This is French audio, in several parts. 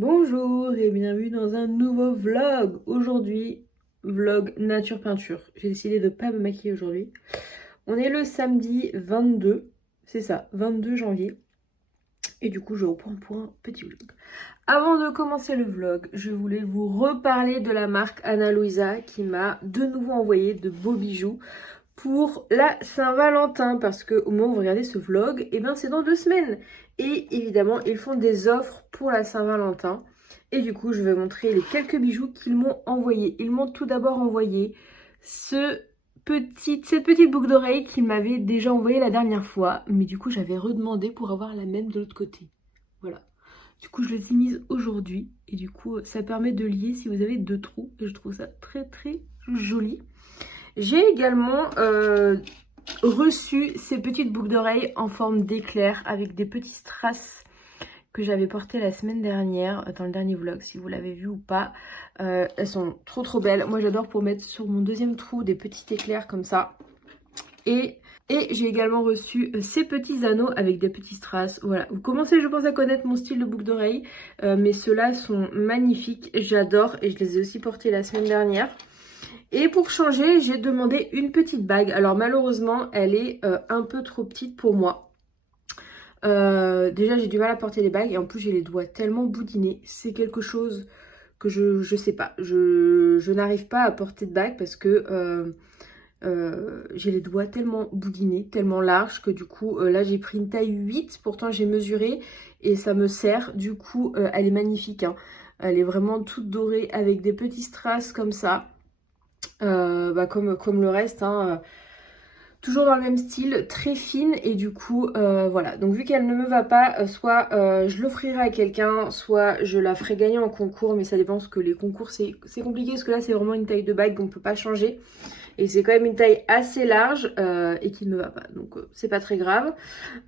Bonjour et bienvenue dans un nouveau vlog. Aujourd'hui, vlog nature peinture. J'ai décidé de ne pas me maquiller aujourd'hui. On est le samedi 22, c'est ça, 22 janvier. Et du coup, je reprends pour un petit vlog. Avant de commencer le vlog, je voulais vous reparler de la marque Ana Luisa qui m'a de nouveau envoyé de beaux bijoux pour la Saint-Valentin, parce que au moment où vous regardez ce vlog, et ben c'est dans 2 semaines. Et évidemment, ils font des offres pour la Saint-Valentin. Et du coup, je vais montrer les quelques bijoux qu'ils m'ont envoyés. Ils m'ont tout d'abord envoyé cette petite boucle d'oreille qu'ils m'avaient déjà envoyée la dernière fois. Mais du coup, j'avais redemandé pour avoir la même de l'autre côté. Voilà. Du coup, je les ai mises aujourd'hui. Et du coup, ça permet de lier si vous avez 2 trous. Et je trouve ça très très joli. J'ai également reçu ces petites boucles d'oreilles en forme d'éclair avec des petits strass que j'avais porté la semaine dernière dans le dernier vlog, si vous l'avez vu ou pas. Elles sont trop belles. Moi j'adore pour mettre sur mon deuxième trou des petits éclairs comme ça. Et j'ai également reçu ces petits anneaux avec des petits strass. Voilà, vous commencez je pense à connaître mon style de boucle d'oreille. Mais ceux-là sont magnifiques, j'adore et je les ai aussi portés la semaine dernière. Et pour changer, j'ai demandé une petite bague. Alors malheureusement, elle est un peu trop petite pour moi. Déjà, j'ai du mal à porter les bagues et en plus, j'ai les doigts tellement boudinés. C'est quelque chose que je sais pas. Je n'arrive pas à porter de bague parce que j'ai les doigts tellement boudinés, tellement larges que du coup, là, j'ai pris une taille 8. Pourtant, j'ai mesuré et ça me sert. Du coup, elle est magnifique, hein. Elle est vraiment toute dorée avec des petits strass comme ça. Comme le reste, hein, toujours dans le même style, très fine et du coup voilà. Donc vu qu'elle ne me va pas, soit je l'offrirai à quelqu'un, soit je la ferai gagner en concours, mais ça dépend parce que les concours c'est compliqué parce que là c'est vraiment une taille de bague qu'on ne peut pas changer. Et c'est quand même une taille assez large et qui ne me va pas. Donc c'est pas très grave.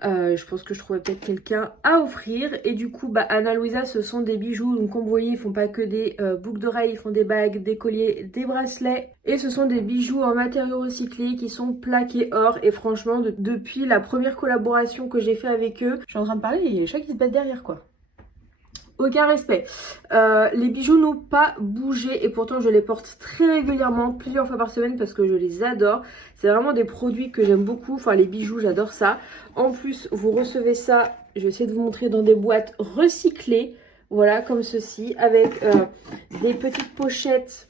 Je pense que je trouverai peut-être quelqu'un à offrir. Et du coup, Ana Luisa, ce sont des bijoux. Donc comme vous voyez, ils font pas que des boucles d'oreilles. Ils font des bagues, des colliers, des bracelets. Et ce sont des bijoux en matériaux recyclés qui sont plaqués or. Et franchement, depuis la première collaboration que j'ai fait avec eux, je suis en train de parler et il y a les chats qui se battent derrière quoi. Aucun respect. Les bijoux n'ont pas bougé et pourtant je les porte très régulièrement, plusieurs fois par semaine parce que je les adore. C'est vraiment des produits que j'aime beaucoup. Enfin les bijoux, j'adore ça. En plus, vous recevez ça, je vais essayer de vous montrer dans des boîtes recyclées. Voilà, comme ceci, avec des petites pochettes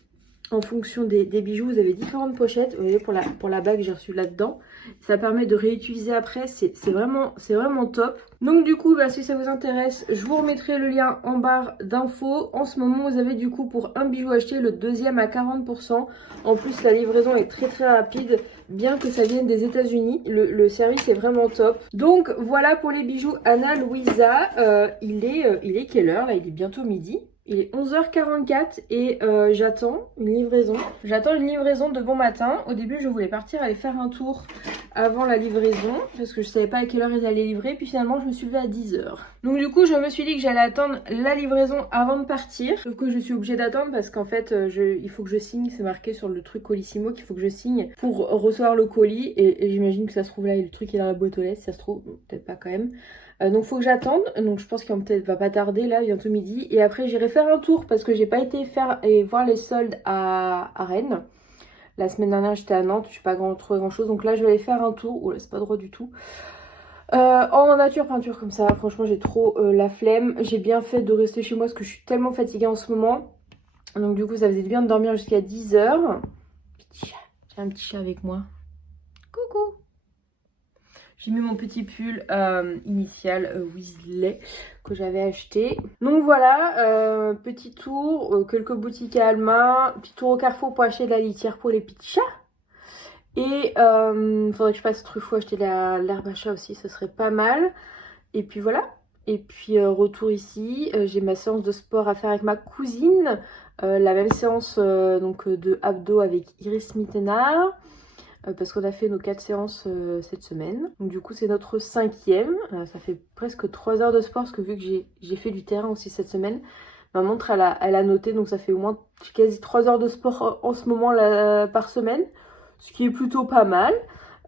en fonction des bijoux. Vous avez différentes pochettes. Vous voyez, pour la bague, j'ai reçu là-dedans. Ça permet de réutiliser après. C'est vraiment top. Donc du coup, si ça vous intéresse, je vous remettrai le lien en barre d'infos. En ce moment, vous avez du coup pour un bijou acheté, le deuxième à 40%. En plus, la livraison est très rapide, bien que ça vienne des États-Unis. Le service est vraiment top. Donc voilà pour les bijoux Ana Luisa. Il est quelle heure là? Il est bientôt midi. Il est 11h44 et j'attends une livraison. J'attends une livraison de bon matin. Au début, je voulais partir aller faire un tour avant la livraison parce que je savais pas à quelle heure ils allaient livrer. Puis finalement, je me suis levée à 10h. Donc du coup, je me suis dit que j'allais attendre la livraison avant de partir. Sauf que je suis obligée d'attendre parce qu'en fait, il faut que je signe. C'est marqué sur le truc Colissimo qu'il faut que je signe pour recevoir le colis. Et j'imagine que ça se trouve là et le truc est dans la boîte aux lettres. Si ça se trouve, peut-être pas quand même. Donc faut que j'attende, donc je pense qu'il va pas tarder là, bientôt midi. Et après j'irai faire un tour parce que j'ai pas été voir les soldes à Rennes. La semaine dernière j'étais à Nantes, je n'ai pas trouvé grand chose. Donc là je vais aller faire un tour, oh là c'est pas droit du tout. En nature peinture comme ça, franchement j'ai trop la flemme. J'ai bien fait de rester chez moi parce que je suis tellement fatiguée en ce moment. Donc du coup ça faisait bien de dormir jusqu'à 10h. Petit chat, j'ai un petit chat avec moi. Coucou. J'ai mis mon petit pull initial Weasley que j'avais acheté. Donc voilà, petit tour, quelques boutiques à Alma, petit tour au Carrefour pour acheter de la litière pour les petits chats. Et il faudrait que je passe Truffaut acheter l'herbe à chat aussi, ce serait pas mal. Et puis voilà. Et puis retour ici, j'ai ma séance de sport à faire avec ma cousine. La même séance de abdos avec Iris Mittenard. Parce qu'on a fait nos 4 séances cette semaine. Donc du coup c'est notre 5e. Ça fait presque 3 heures de sport parce que vu que j'ai fait du terrain aussi cette semaine, ma montre elle a noté, donc ça fait au moins quasi 3 heures de sport en ce moment là, par semaine. Ce qui est plutôt pas mal.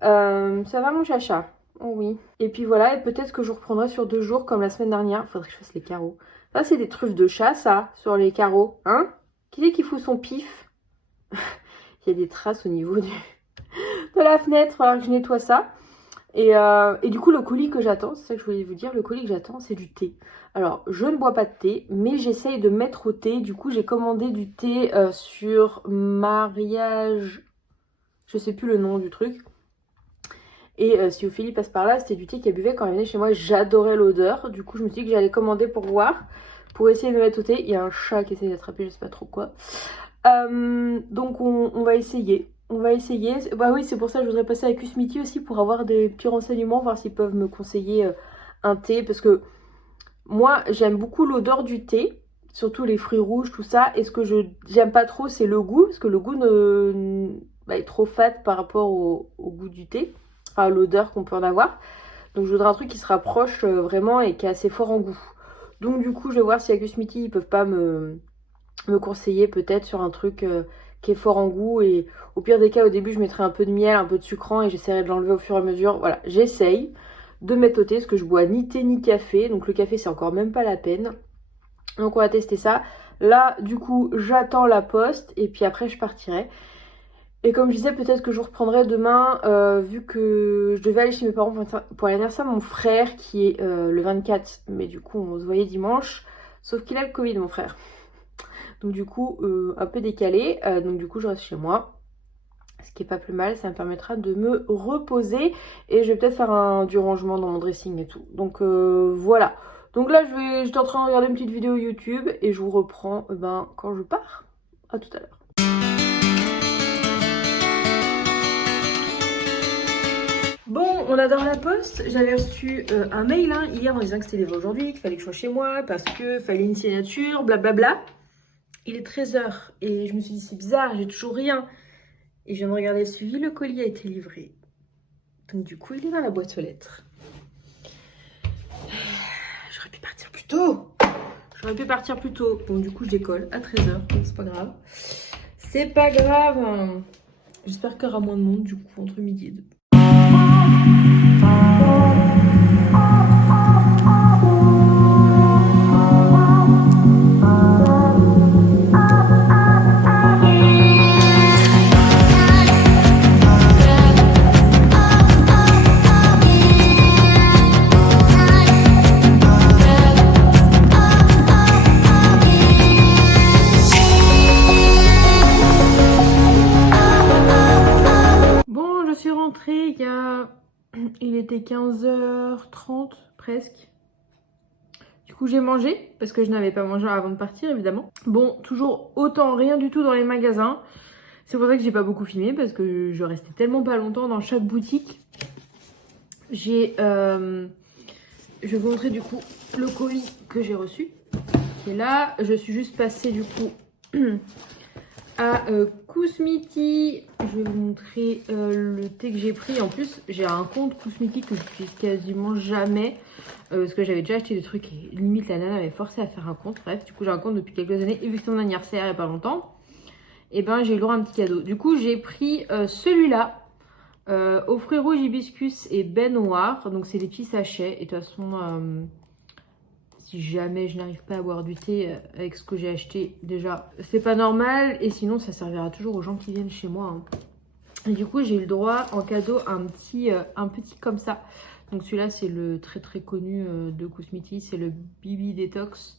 Ça va mon chacha? Oh oui. Et puis voilà, et peut-être que je reprendrai sur 2 jours comme la semaine dernière. Il faudrait que je fasse les carreaux. Ça, c'est des truffes de chat, ça, sur les carreaux. Hein? Qui c'est qui fout son pif? Il y a des traces au niveau de la fenêtre. Alors que je nettoie ça. Et du coup, le colis que j'attends, c'est ça que je voulais vous dire, le colis que j'attends, c'est du thé. Alors, je ne bois pas de thé, mais j'essaye de mettre au thé. Du coup, j'ai commandé du thé sur Mariage... Je sais plus le nom du truc. Et si Ophélie passe par là, c'était du thé qu'elle buvait quand elle venait chez moi. J'adorais l'odeur. Du coup, je me suis dit que j'allais commander pour voir. Pour essayer de me mettre au thé. Il y a un chat qui essaie d'attraper, je sais pas trop quoi. Donc, on va essayer. On va essayer. Bah oui, c'est pour ça que je voudrais passer à Kusmiti aussi pour avoir des petits renseignements, voir s'ils peuvent me conseiller un thé. Parce que moi, j'aime beaucoup l'odeur du thé. Surtout les fruits rouges, tout ça. Et ce que j'aime pas trop, c'est le goût. Parce que le goût est trop fat par rapport au goût du thé. Enfin, l'odeur qu'on peut en avoir. Donc, je voudrais un truc qui se rapproche vraiment et qui est assez fort en goût. Donc, du coup, je vais voir si à Kusmiti, ils peuvent pas me conseiller peut-être sur un truc qui est fort en goût. Et au pire des cas, au début, je mettrai un peu de miel, un peu de sucrant et j'essaierai de l'enlever au fur et à mesure. Voilà, j'essaye de mettre au thé parce que je bois ni thé ni café. Donc, le café, c'est encore même pas la peine. Donc, on va tester ça. Là, du coup, j'attends la poste et puis après, je partirai. Et comme je disais, peut-être que je vous reprendrai demain, vu que je devais aller chez mes parents pour l'anniversaire de mon frère, qui est le 24. Mais du coup, on se voyait dimanche. Sauf qu'il a le Covid, mon frère. Donc du coup, un peu décalé. Donc du coup, je reste chez moi. Ce qui est pas plus mal, ça me permettra de me reposer. Et je vais peut-être faire du rangement dans mon dressing et tout. Donc voilà. Donc là, j'étais en train de regarder une petite vidéo YouTube. Et je vous reprends quand je pars. À tout à l'heure. Bon, on adore la poste. J'avais reçu un mail hier en disant que c'était livré aujourd'hui, qu'il fallait que je sois chez moi parce qu'il fallait une signature, blablabla. Il est 13 h et je me suis dit c'est bizarre, j'ai toujours rien. Et je viens de regarder le suivi, le colis a été livré. Donc du coup, il est dans la boîte aux lettres. J'aurais pu partir plus tôt. Bon, du coup, je décolle à 13 h, donc c'est pas grave. C'est pas grave. J'espère qu'il y aura moins de monde, du coup, entre midi et 2. Il était 15h30 presque. Du coup j'ai mangé parce que je n'avais pas mangé avant de partir évidemment. Bon, toujours autant rien du tout dans les magasins. C'est pour ça que j'ai pas beaucoup filmé parce que je restais tellement pas longtemps dans chaque boutique. Je vais vous montrer du coup le colis que j'ai reçu. Qui est là. Je suis juste passée du coup à Kusmiti. Je vais vous montrer le thé que j'ai pris. En plus, j'ai un compte Kusmiti que j'utilise quasiment jamais. Parce que j'avais déjà acheté des trucs et limite la nana m'avait forcé à faire un compte. Bref, du coup, j'ai un compte depuis quelques années. Et vu que c'est mon anniversaire il n'y a pas longtemps, et ben j'ai eu le droit à un petit cadeau. Du coup, j'ai pris celui-là. Aux fruits rouges, hibiscus et baie noire. Donc, c'est des petits sachets. Et de toute façon... si jamais je n'arrive pas à boire du thé avec ce que j'ai acheté, déjà, c'est pas normal. Et sinon, ça servira toujours aux gens qui viennent chez moi. Et du coup, j'ai eu le droit en cadeau à un petit comme ça. Donc celui-là, c'est le très très connu de Kusmiti. C'est le Bibi Detox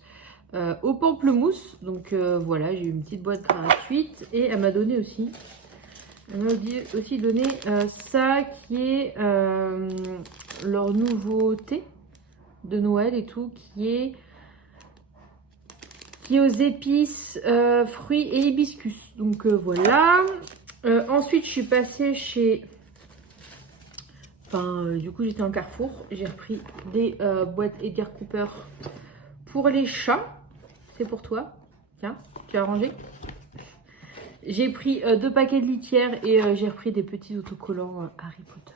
au pamplemousse. Donc voilà, j'ai eu une petite boîte gratuite. Et elle m'a donné aussi... Elle m'a aussi donné ça qui est leur nouveauté de Noël et tout, qui est aux épices, fruits et hibiscus. Donc voilà. Ensuite, je suis passée chez... du coup, j'étais en Carrefour. J'ai repris des boîtes Edgar Cooper pour les chats. C'est pour toi. Tiens, tu as rangé. J'ai pris 2 paquets de litière et j'ai repris des petits autocollants Harry Potter.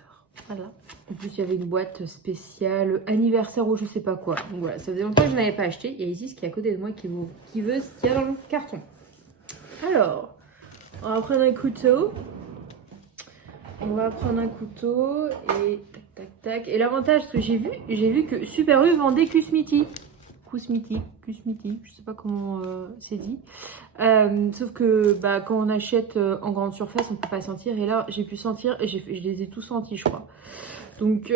Voilà. En plus, il y avait une boîte spéciale anniversaire ou je sais pas quoi. Donc voilà, ça faisait longtemps que je n'avais pas acheté. Il y a Isis qui est à côté de moi qui veut ce qu'il y a dans le carton. Alors, on va prendre un couteau. Et tac, tac, tac. Et l'avantage, ce que j'ai vu que Super U vendait Kusmiti. Cosmétique, je sais pas comment c'est dit. Sauf que bah, quand on achète en grande surface, on peut pas sentir. Et là, j'ai pu sentir, et je les ai tous sentis, je crois. Donc,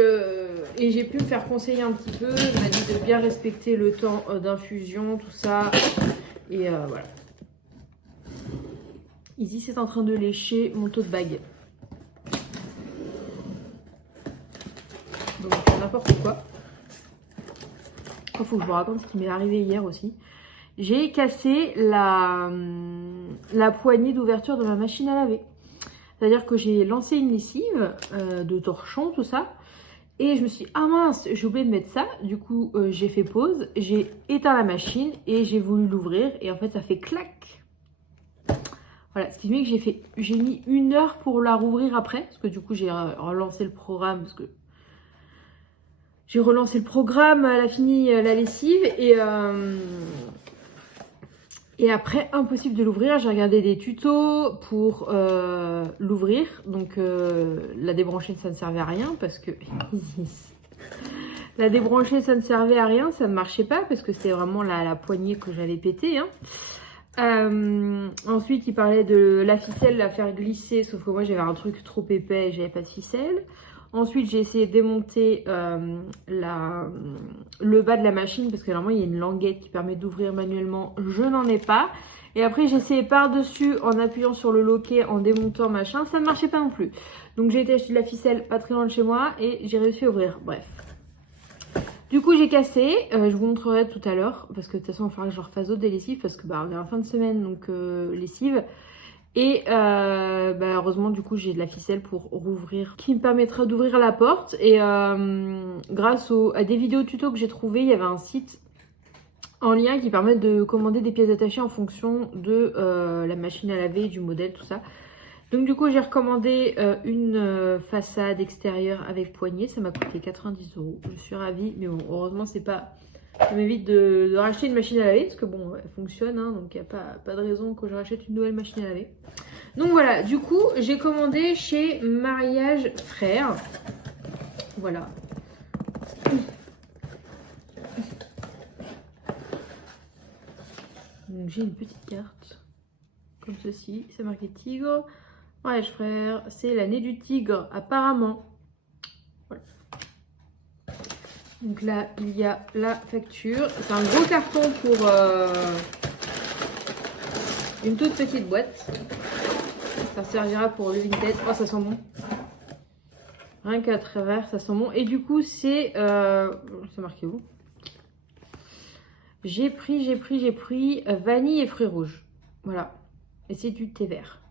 et j'ai pu me faire conseiller un petit peu. Il m'a dit de bien respecter le temps d'infusion, tout ça. Et voilà. Izzy, c'est en train de lécher mon tote bag. Donc, n'importe quoi. Il faut que je vous raconte ce qui m'est arrivé hier aussi. J'ai cassé la poignée d'ouverture de ma machine à laver. C'est-à-dire que j'ai lancé une lessive de torchon, tout ça. Et je me suis dit, ah mince, j'ai oublié de mettre ça. Du coup, j'ai fait pause, j'ai éteint la machine et j'ai voulu l'ouvrir. Et en fait, ça fait clac. Voilà, ce qui fait que j'ai mis 1 heure pour la rouvrir après. Parce que du coup, j'ai relancé le programme. Parce que j'ai relancé le programme, elle a fini la lessive. Et après, impossible de l'ouvrir. J'ai regardé des tutos pour l'ouvrir. Donc, la débrancher, ça ne servait à rien parce que... la débrancher, ça ne servait à rien. Ça ne marchait pas parce que c'était vraiment la poignée que j'avais pété. Ensuite, il parlait de la ficelle, la faire glisser. Sauf que moi, j'avais un truc trop épais et j'avais pas de ficelle. Ensuite, j'ai essayé de démonter le bas de la machine parce que normalement, il y a une languette qui permet d'ouvrir manuellement. Je n'en ai pas. Et après, j'ai essayé par-dessus en appuyant sur le loquet, en démontant machin. Ça ne marchait pas non plus. Donc, j'ai été acheter de la ficelle pas très loin de chez moi et j'ai réussi à ouvrir. Bref. Du coup, j'ai cassé. Je vous montrerai tout à l'heure parce que de toute façon, il va falloir que je refasse d'autres des lessives parce que bah, on est en fin de semaine, donc lessive. Et bah, heureusement du coup j'ai de la ficelle pour rouvrir qui me permettra d'ouvrir la porte. Et grâce à des vidéos tuto que j'ai trouvées, il y avait un site en lien qui permet de commander des pièces détachées en fonction de la machine à laver, du modèle, tout ça. Donc du coup j'ai recommandé une façade extérieure avec poignée, ça m'a coûté 90 €. Je suis ravie, mais bon heureusement c'est pas... Ça m'évite de racheter une machine à laver parce que bon, elle fonctionne, hein, donc il n'y a pas de raison que je rachète une nouvelle machine à laver. Donc voilà, du coup, j'ai commandé chez Mariage Frères. Voilà. Donc j'ai une petite carte, comme ceci, c'est marqué Tigre. Mariage Frères, c'est l'année du tigre, apparemment. Voilà. Donc là, il y a la facture. C'est un gros carton pour une toute petite boîte. Ça servira pour le Vinted. Oh, ça sent bon. Rien qu'à travers, ça sent bon. Et du coup, c'est marqué où? J'ai pris vanille et fruits rouges. Voilà. Et c'est du thé vert.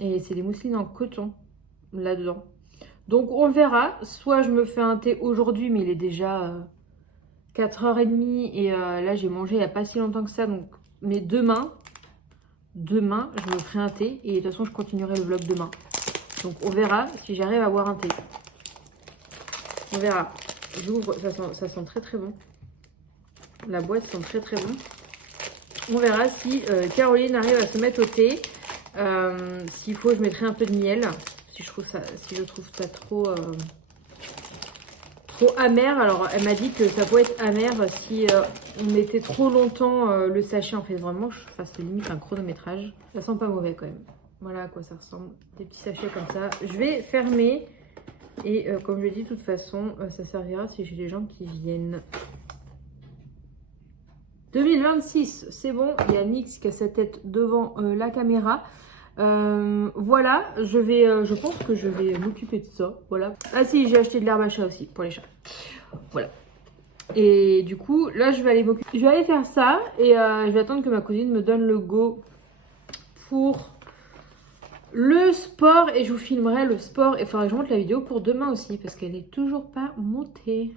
Et c'est des mousselines en coton là-dedans. Donc on verra, soit je me fais un thé aujourd'hui, mais il est déjà 4h30 et là j'ai mangé il n'y a pas si longtemps que ça. Donc, mais demain, je me ferai un thé et de toute façon je continuerai le vlog demain. Donc on verra si j'arrive à boire un thé. On verra. J'ouvre, ça sent très très bon. La boîte sent très très bon. On verra si Caroline arrive à se mettre au thé. S'il faut, je mettrai un peu de miel. Si je trouve ça trop amer. Alors elle m'a dit que ça pouvait être amer si on mettait trop longtemps le sachet. En fait vraiment je fasse limite un chronométrage. Ça sent pas mauvais quand même. Voilà à quoi ça ressemble. Des petits sachets comme ça. Je vais fermer. Et comme je l'ai dit de toute façon ça servira si j'ai des gens qui viennent. 2026, c'est bon. Il y a Nix qui a sa tête devant la caméra. Voilà, je pense que je vais m'occuper de ça. Voilà. Ah si, j'ai acheté de l'herbe à chat aussi pour les chats. Voilà. Et du coup, là, je vais aller m'occuper. Je vais aller faire ça et je vais attendre que ma cousine me donne le go pour le sport et je vous filmerai le sport. Et il faudra que je monte la vidéo pour demain aussi parce qu'elle n'est toujours pas montée.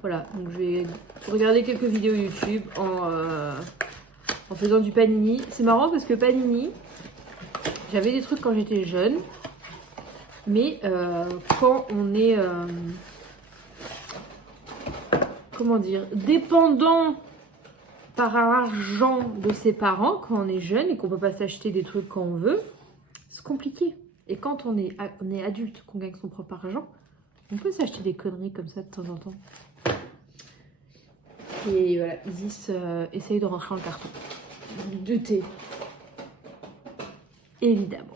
Voilà, donc je vais regarder quelques vidéos YouTube en faisant du panini. C'est marrant parce que panini, j'avais des trucs quand j'étais jeune, mais quand on est, comment dire, dépendant par argent de ses parents, quand on est jeune et qu'on peut pas s'acheter des trucs quand on veut, c'est compliqué. Et quand on est adulte, qu'on gagne son propre argent, on peut s'acheter des conneries comme ça de temps en temps. Et voilà, Isis essaye de rentrer dans le carton. De thé. Évidemment.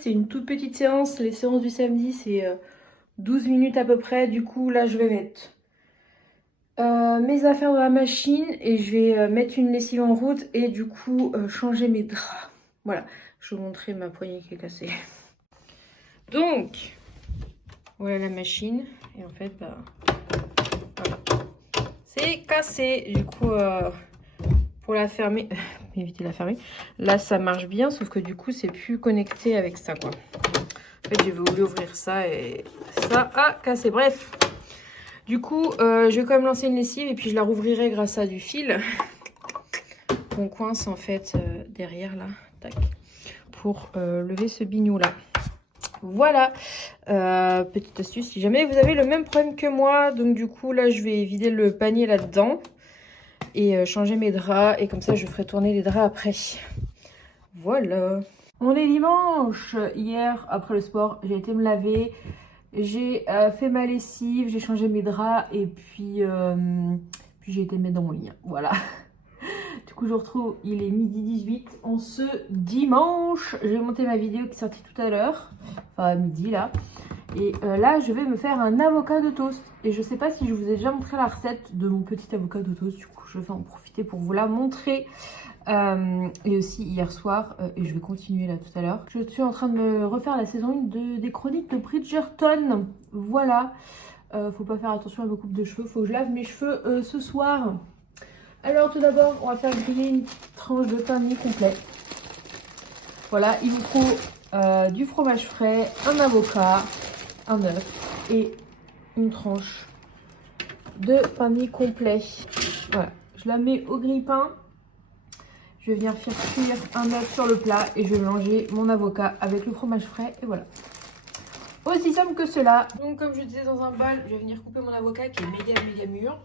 C'est une toute petite séance. Les séances du samedi, c'est 12 minutes à peu près. Du coup, là, je vais mettre mes affaires dans la machine et je vais mettre une lessive en route et du coup, changer mes draps. Voilà, je vais vous montrer ma poignée qui est cassée. Donc, voilà la machine. Et en fait, bah, voilà. C'est cassé. Du coup, pour la fermer... éviter de la fermer. Là, ça marche bien, sauf que du coup, c'est plus connecté avec ça, quoi. En fait, j'ai voulu ouvrir ça et ça a cassé. Bref, du coup, je vais quand même lancer une lessive et puis je la rouvrirai grâce à du fil qu'on coince en fait derrière là, tac, pour lever ce bignou là. Voilà, petite astuce si jamais vous avez le même problème que moi. Donc du coup, là, je vais vider le panier là-dedans et changer mes draps et comme ça je ferai tourner les draps après. Voilà. On est dimanche. Hier après le sport j'ai été me laver, j'ai fait ma lessive, j'ai changé mes draps et puis j'ai été me mettre dans mon lit. Voilà. Du coup je vous retrouve, il est midi 18 en ce dimanche. J'ai monté ma vidéo qui est sortie tout à l'heure, enfin à midi là. Et là, je vais me faire un avocat de toast. Et je sais pas si je vous ai déjà montré la recette de mon petit avocat de toast. Du coup, je vais en profiter pour vous la montrer. Et aussi hier soir, et je vais continuer là tout à l'heure. Je suis en train de me refaire la saison 1 des chroniques de Bridgerton. Voilà. Faut pas faire attention à ma coupe de cheveux. Faut que je lave mes cheveux ce soir. Alors tout d'abord, on va faire griller une tranche de pain de mie complet. Voilà, il vous faut du fromage frais, un avocat, un œuf et une tranche de pain de mie complet. Voilà, je la mets au grille-pain. Je vais venir faire cuire un œuf sur le plat et je vais mélanger mon avocat avec le fromage frais et voilà. Aussi simple que cela. Donc comme je disais dans un bol, je vais venir couper mon avocat qui est méga mûr.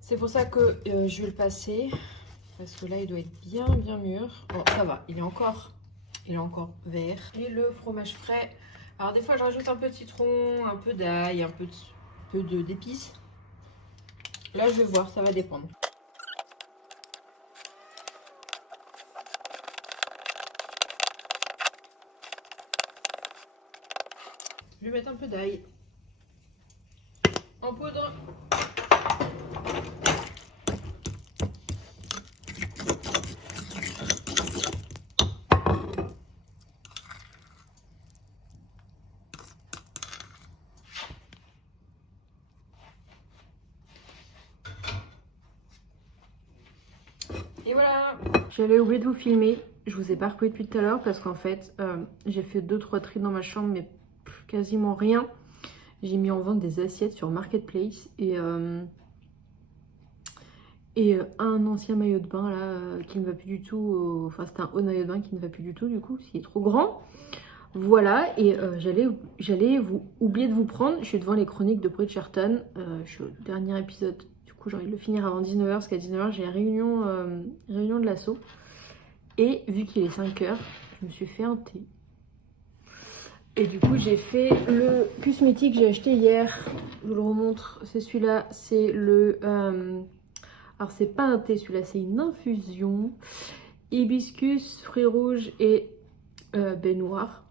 C'est pour ça que je vais le passer parce que là il doit être bien mûr. Bon ça va, il est encore vert. Et le fromage frais. Alors des fois je rajoute un peu de citron, un peu d'ail, un peu d'épices. Là je vais voir, ça va dépendre. Je vais mettre un peu d'ail en poudre. Et voilà. J'avais oublié de vous filmer. Je vous ai pas repris depuis tout à l'heure parce qu'en fait, j'ai fait 2-3 tris dans ma chambre, mais quasiment rien. J'ai mis en vente des assiettes sur Marketplace et un ancien maillot de bain là qui ne va plus du tout. Enfin, c'était un haut maillot de bain qui ne va plus du tout du coup, s'il est trop grand. Voilà, et j'allais oublier de vous prendre. Je suis devant les chroniques de Bridgerton. Je suis au dernier épisode. Du coup j'ai envie de le finir avant 19h parce qu'à 19h j'ai réunion de l'asso. Et vu qu'il est 5h, je me suis fait un thé. Et du coup j'ai fait le Cusmétique que j'ai acheté hier. Je vous le remontre, c'est celui-là, c'est le... alors c'est pas un thé celui-là, c'est une infusion. Hibiscus, fruits rouges et baie noire.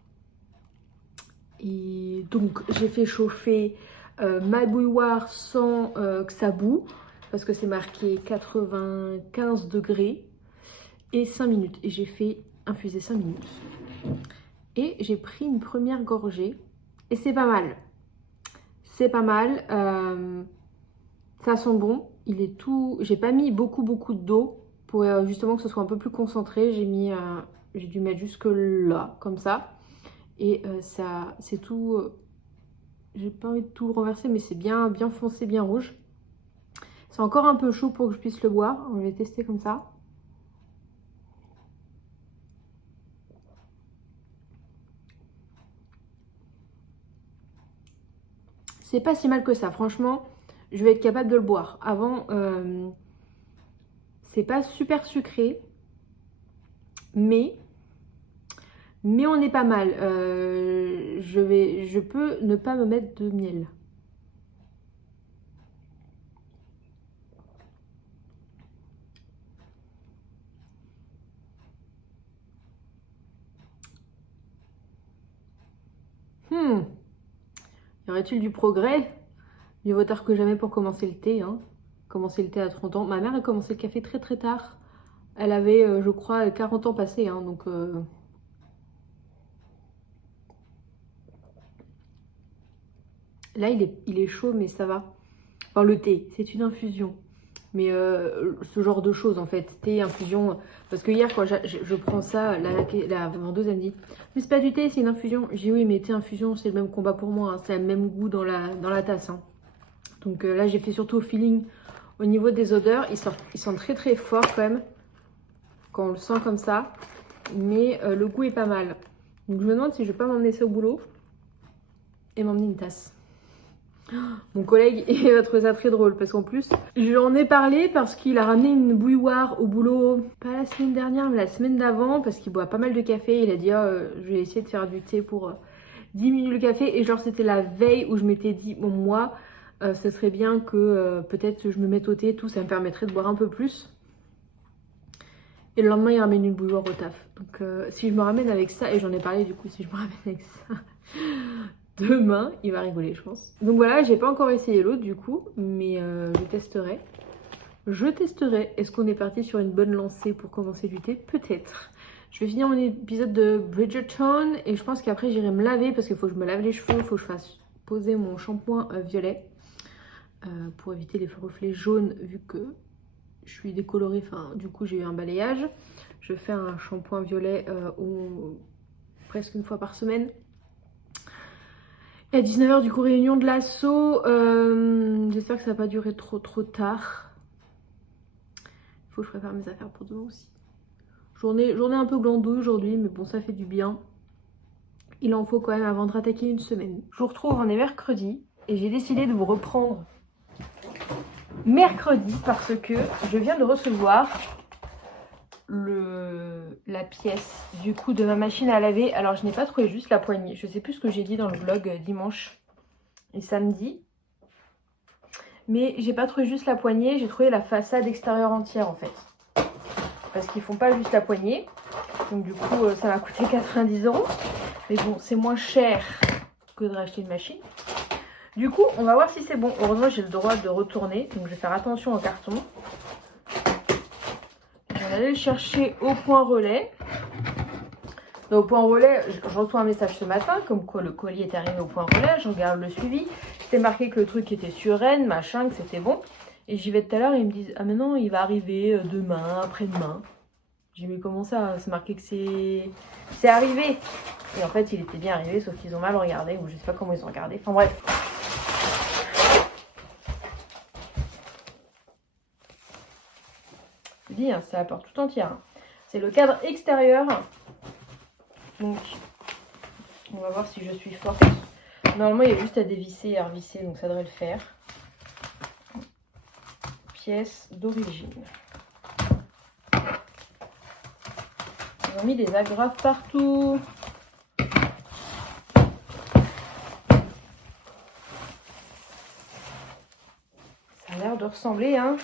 Et donc j'ai fait chauffer ma bouilloire sans que ça boue. Parce que c'est marqué 95 degrés. Et 5 minutes. Et j'ai fait infuser 5 minutes. Et j'ai pris une première gorgée. Et c'est pas mal. C'est pas mal. Ça sent bon. Il est tout... J'ai pas mis beaucoup d'eau pour justement que ce soit un peu plus concentré. J'ai dû mettre jusque là, comme ça. Et ça, c'est tout... j'ai pas envie de tout le renverser, mais c'est bien foncé, bien rouge. C'est encore un peu chaud pour que je puisse le boire. On va tester comme ça. C'est pas si mal que ça, franchement, je vais être capable de le boire. Avant, c'est pas super sucré, mais on est pas mal. Je peux ne pas me mettre de miel. Y aurait-il du progrès? Mieux vaut tard que jamais pour commencer le thé. Hein. Commencer le thé à 30 ans. Ma mère a commencé le café très très tard. Elle avait, je crois, 40 ans passés. Hein, donc, là, il est chaud, mais ça va. Enfin, le thé, c'est une infusion. Mais ce genre de choses, en fait. Thé, infusion. Parce que hier, quand je prends ça, la vendeuse, elle me dit « Mais c'est pas du thé, c'est une infusion. » J'ai dit « Oui, mais thé, infusion, c'est le même combat pour moi. Hein, c'est le même goût dans la tasse. Hein. » Donc là, j'ai fait surtout au feeling. Au niveau des odeurs, ils sentent très très fort quand même. Quand on le sent comme ça. Mais le goût est pas mal. Donc je me demande si je vais pas m'emmener ça au boulot. Et m'emmener une tasse. Mon collègue il va trouver ça très drôle parce qu'en plus j'en ai parlé parce qu'il a ramené une bouilloire au boulot, pas la semaine dernière mais la semaine d'avant, parce qu'il boit pas mal de café. Il a dit je vais essayer de faire du thé pour diminuer le café, et genre c'était la veille où je m'étais dit bon moi ce serait bien que peut-être je me mette au thé, tout ça me permettrait de boire un peu plus. Et le lendemain il ramène une bouilloire au taf, donc si je me ramène avec ça, et j'en ai parlé du coup, si je me ramène avec ça demain, il va rigoler, je pense. Donc voilà, j'ai pas encore essayé l'autre du coup, mais je testerai. Est-ce qu'on est parti sur une bonne lancée pour commencer du thé? Peut-être. Je vais finir mon épisode de Bridgerton et je pense qu'après j'irai me laver parce qu'il faut que je me lave les cheveux, il faut que je fasse poser mon shampoing violet pour éviter les reflets jaunes vu que je suis décolorée, enfin du coup j'ai eu un balayage. Je fais un shampoing violet presque une fois par semaine. Et à 19h du coup réunion de l'asso, j'espère que ça va pas durer trop tard. Il faut que je prépare mes affaires pour demain aussi. Journée un peu glandouille aujourd'hui, mais bon ça fait du bien. Il en faut quand même avant de rattaquer une semaine. Je vous retrouve, on est mercredi et j'ai décidé de vous reprendre mercredi parce que je viens de recevoir la pièce du coup de ma machine à laver. Alors je n'ai pas trouvé juste la poignée, je sais plus ce que j'ai dit dans le vlog dimanche et samedi, mais j'ai pas trouvé juste la poignée, j'ai trouvé la façade extérieure entière en fait, parce qu'ils font pas juste la poignée. Donc du coup ça m'a coûté 90 €, mais bon c'est moins cher que de racheter une machine. Du coup on va voir si c'est bon. Heureusement j'ai le droit de retourner, donc je vais faire attention au carton. Je vais aller le chercher au point relais. Donc, au point relais, je reçois un message ce matin, comme quoi le colis est arrivé au point relais. Je regarde le suivi. C'était marqué que le truc était sur Rennes, machin, que c'était bon. Et j'y vais tout à l'heure et ils me disent ah mais non, il va arriver demain, après-demain. J'ai dit mais comment ça? C'est marqué que c'est arrivé. Et en fait il était bien arrivé, sauf qu'ils ont mal regardé, ou je sais pas comment ils ont regardé. Enfin bref. Je dis, hein, c'est la porte tout entière. Hein. C'est le cadre extérieur. Donc, on va voir si je suis forte. Normalement, il y a juste à dévisser et à revisser, donc ça devrait le faire. pièce d'origine. Ils ont mis des agrafes partout. Ça a l'air de ressembler, hein,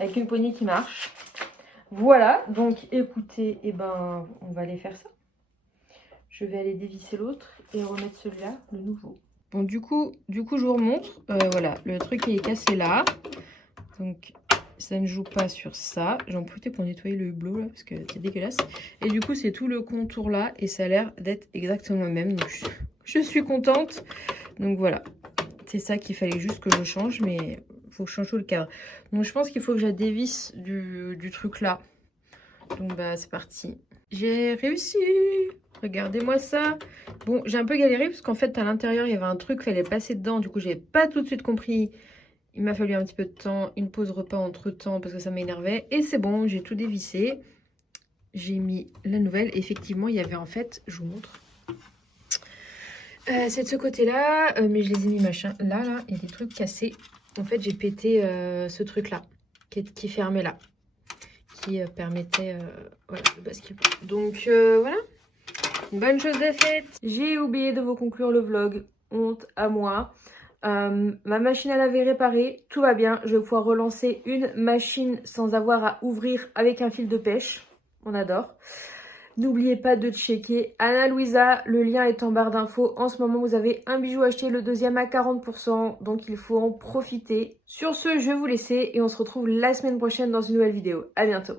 avec une poignée qui marche. Voilà, donc écoutez, eh ben, on va aller faire ça. Je vais aller dévisser l'autre et remettre celui-là, le nouveau. Bon, du coup, je vous remontre. Voilà, le truc il est cassé là. Donc, ça ne joue pas sur ça. J'en profitais pour nettoyer le hublot là, parce que c'est dégueulasse. Et du coup, c'est tout le contour là. Et ça a l'air d'être exactement le même. Donc, je suis contente. Donc, voilà. C'est ça qu'il fallait juste que je change. Mais il faut que je change tout le cadre. Donc, je pense qu'il faut que je la dévisse du truc là. Donc, bah, c'est parti. J'ai réussi! Regardez-moi ça. Bon, j'ai un peu galéré parce qu'en fait, à l'intérieur, il y avait un truc, il fallait passer dedans. Du coup, j'ai pas tout de suite compris. Il m'a fallu un petit peu de temps, une pause repas entre temps parce que ça m'énervait. Et c'est bon, j'ai tout dévissé. J'ai mis la nouvelle. Effectivement, il y avait en fait, je vous montre. C'est de ce côté-là, mais je les ai mis machin. Là, il y a des trucs cassés. En fait, j'ai pété ce truc-là qui fermait là. Qui permettait voilà, de basculer. Donc voilà, une bonne chose de faite. J'ai oublié de vous conclure le vlog, honte à moi. Ma machine à laver est réparée, tout va bien. Je vais pouvoir relancer une machine sans avoir à ouvrir avec un fil de pêche. On adore. N'oubliez pas de checker Ana Luisa, le lien est en barre d'infos. En ce moment, vous avez un bijou acheté, le deuxième à 40%, donc il faut en profiter. Sur ce, je vais vous laisser et on se retrouve la semaine prochaine dans une nouvelle vidéo. À bientôt.